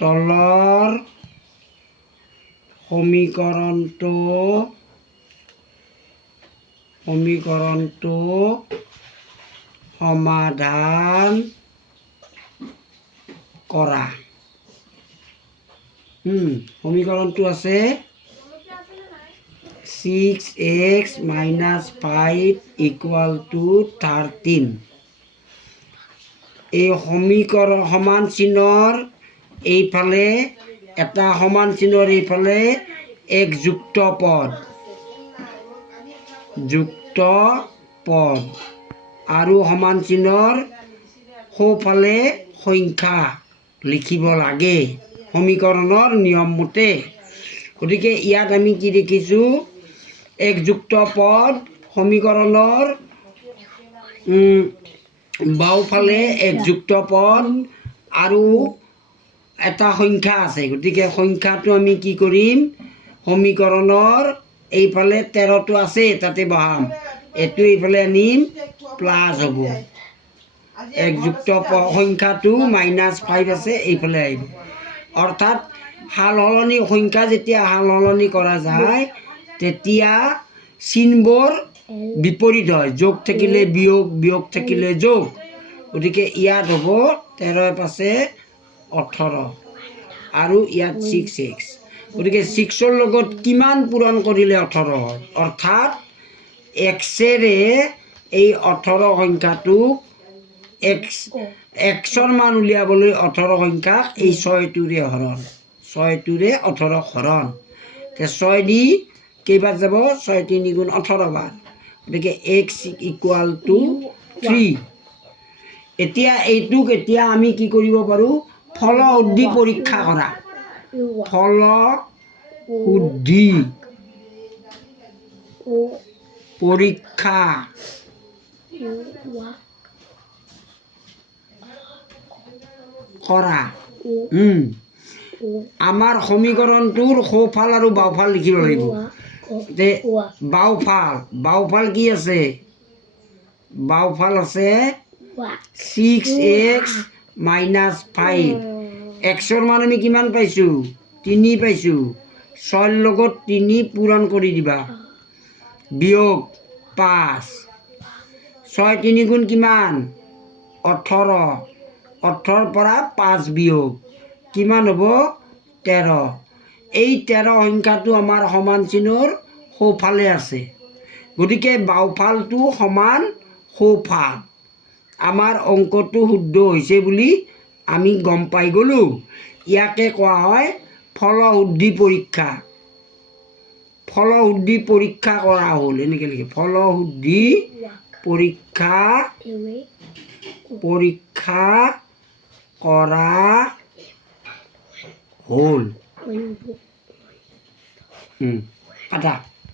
তলৰ সমীকৰণটো সমাধান কৰা। সমীকৰণটো আছে 6x - 5 = 13। এই সমান চিহ্নৰ এইফালে এটা সমান চিহ্নৰ এইফালে এক যুক্ত পদ আৰু সমান চিহ্নৰ সোঁফালে সংখ্যা লিখিব লাগে সমীকৰণৰ নিয়ম মতে। গতিকে ইয়াত আমি কি দেখিছোঁ, এক যুক্ত পদ সমীকৰণৰ বাওঁফালে এক যুক্ত পদ আৰু এটা সংখ্যা আছে। গতিকে সংখ্যাটো আমি কি কৰিম, সমীকৰণৰ এইফালে 13টো আছে তাতে বহাম, এইটো এইফালে আনিম প্লাছ হ'ব। এক যুক্ত সংখ্যাটো -5 আছে এইফালে আহিব। অৰ্থাৎ সাল সলনি সংখ্যা যেতিয়া সাল সলনি কৰা যায় তেতিয়া চিনবোৰ বিপৰীত হয়, যোগ থাকিলে বিয়োগ, বিয়োগ থাকিলে যোগ। গতিকে ইয়াত হ'ব 13 × 5 = 18 আৰু ইয়াত 6x। গতিকে 6ৰ লগত কিমান পূৰণ কৰিলে 18 হয়, অৰ্থাৎ এক্সেৰে এই 18 সংখ্যাটোক এক্সৰ মান উলিয়াবলৈ 18 সংখ্যাক এই 6টোৰে হৰণ, 6টোৰে 18 হৰণ। 6 দি কেইবাৰ যাব, 6 × 3 = 18 বাৰ। গতিকে x = 3। এতিয়া এইটোক এতিয়া আমি কি কৰিব পাৰোঁ, ফলশুদ্ধি পৰীক্ষা কৰা। ফলশুদ্ধি পৰীক্ষা কৰা। আমাৰ সমীকৰণটোৰ সোঁফাল আৰু বাওঁফাল লিখিব লাগিব। বাওঁফাল কি আছে, বাওঁফাল আছে 6x - 5। এক্সৰ মান আমি কিমান পাইছোঁ, 3 পাইছোঁ। 6ৰ লগত 3 পূৰণ কৰি দিবা, বিয়োগ 5। 6 × 3 = কিমান, 18। 18ৰ পৰা 5 বিয়োগ কিমান হ'ব, 13। এই 13 সংখ্যাটো আমাৰ সমান চিহ্নৰ সোঁফালে আছে। গতিকে বাওঁফালটো সমান সোঁফাল। আমাৰ অংকটো শুদ্ধ হৈছে বুলি আমি গম পাই গ'লোঁ। ইয়াকে কোৱা হয় ফলশুদ্ধি পৰীক্ষা। ফলশুদ্ধি পৰীক্ষা কৰা হ'ল, এনেকৈ লিখে, ফলশুদ্ধি পৰীক্ষা কৰা হ'ল। কাটা।